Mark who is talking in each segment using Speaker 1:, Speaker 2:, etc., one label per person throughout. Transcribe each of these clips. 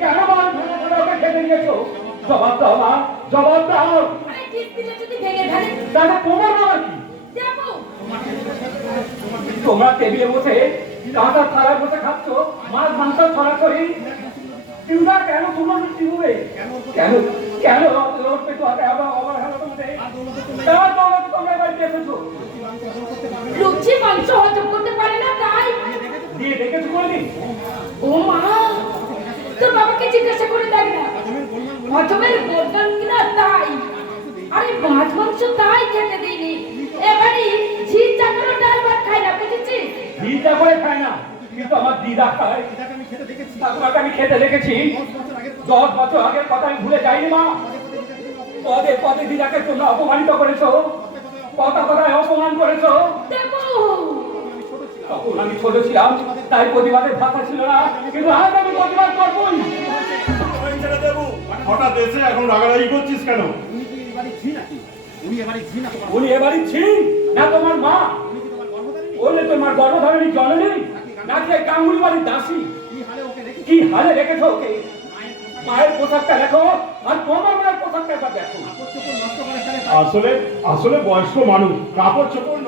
Speaker 1: কেন ওকে খেতে তোমার তোমরা টেবিলে বসে দাদা থালায় বসে খাচ্ছ মাছ মাংস ছড়াছড়ি দিদা কেন তোমার মৃত্যু হবে কেন কেন লোট পেতো আবার আবার হলো তোমাদের তার দৌলত তোমরা বাড়িতে এসেছ
Speaker 2: লুচি মাংস করতে পারে না তাই?
Speaker 1: দিয়ে দেখেছ কোনদিন?
Speaker 2: ও মা তোর বাবাকে জিজ্ঞাসা করে দেখ না। হজমের বর্ণন কিনা তাই। আরে মাছ মাংস তাই খেতে দিইনি। এবারে ঝিল চাকরও ডাল ভাত খাই না বুঝেছিস?
Speaker 1: দিদা করে খায় না কিন্তু আমার দিদা খায়।
Speaker 3: আমি খেতে দেখেছি
Speaker 1: ঠাকুমাকে আমি খেতে দেখেছি।
Speaker 3: দশ বছর আগের
Speaker 1: কথা আমি ভুলে যাইনি মা। পদে পদে দিদাকে তোমরা অপমানিত করেছ। কথা কথায় অপমান করেছ। আমি ছোট ছিলাম তাই প্রতিবাদের ভাষা ছিল না কিন্তু আজ আমি প্রতিবাদ করবই।
Speaker 4: হঠাৎ এসে এখন রাগারাগি করছিস কেন?
Speaker 3: উনি এবারে ঝি নাকি? উনি এবারে ঝি না তোমার
Speaker 1: এবারই ছিলেন না তোমার মা
Speaker 3: তোমার গর্ভধারিণী
Speaker 1: জননী নাকি এই গাঙ্গুলি বাড়ির দাসী?
Speaker 3: কি হালে ওকে
Speaker 1: রেখেছো? মায়ের পোশাকটা দেখো আর তোমার মায়ের পোশাকটা একবার দেখো।
Speaker 4: আসলে আসলে বয়স্ক মানুষ কাপড় চোপড়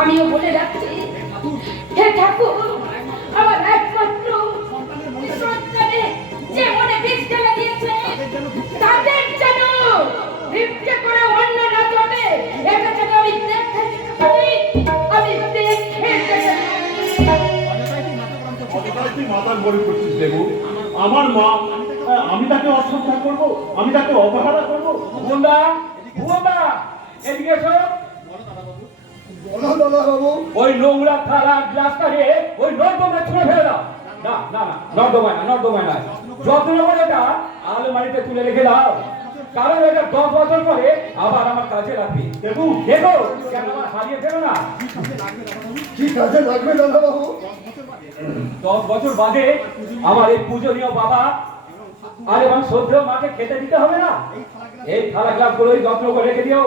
Speaker 2: আমিও বলে রাখছি, হে ঠাকুর, আমার একমাত্র সন্তানে যে মনে বীজটা লাগিয়েছে তাদের যেন ভিক্ষে করে অন্য না যেন আমি দেখে আমি দেখে
Speaker 3: তুই
Speaker 4: আমার মা, আমি তাকে অশ্রদ্ধা করব, আমি তাকে অবহেলা করব।
Speaker 1: ভুবনদা ভুবনদা এদিকে এসো।
Speaker 5: বলো দাদা বাবু।
Speaker 1: ওই নোংরা থালা গ্লাসটা নিয়ে ওই নর্দমায় ছুঁড়ে ফেলে দাও। না না না নর্দমায় না নর্দমায় না যত্ন করে এটা আলমারিতে তুলে রেখে দাও। কারণ এটা দশ বছর পরে আবার আমার কাছে রাখবে দেখু। দেখো কেন আমার হারিয়ে ফেলো না?
Speaker 5: কি কাজে লাগবে দাদা বাবু।
Speaker 1: দশ বছর বাদে আমার এই পূজনীয় বাবা আর এবং শ্রদ্ধেয় মাকে খেতে দিতে হবে না? এই থালা গ্লাস গুলোই যত্ন করে রেখে দিও।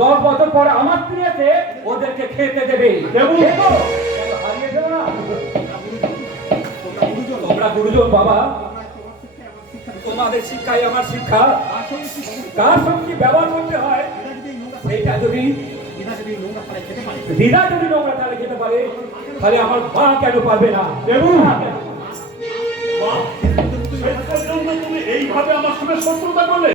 Speaker 1: দশ বছর পরে আমার স্ত্রী আছে ওদেরকে খেতে দেবে। হারিয়ে না। তোমরা গুরুজন বাবা। তোমাদের শিক্ষাই আমার শিক্ষা। কার সঙ্গে ব্যবহার করতে হয় সেইটা যদি
Speaker 3: এরা যদি নোংরা
Speaker 1: তাহলে খেতে পারে তাহলে আমার মা কেন পারবে না?
Speaker 4: পর্যন্ত তুমি এইভাবে আমার সঙ্গে শত্রুতা করলে।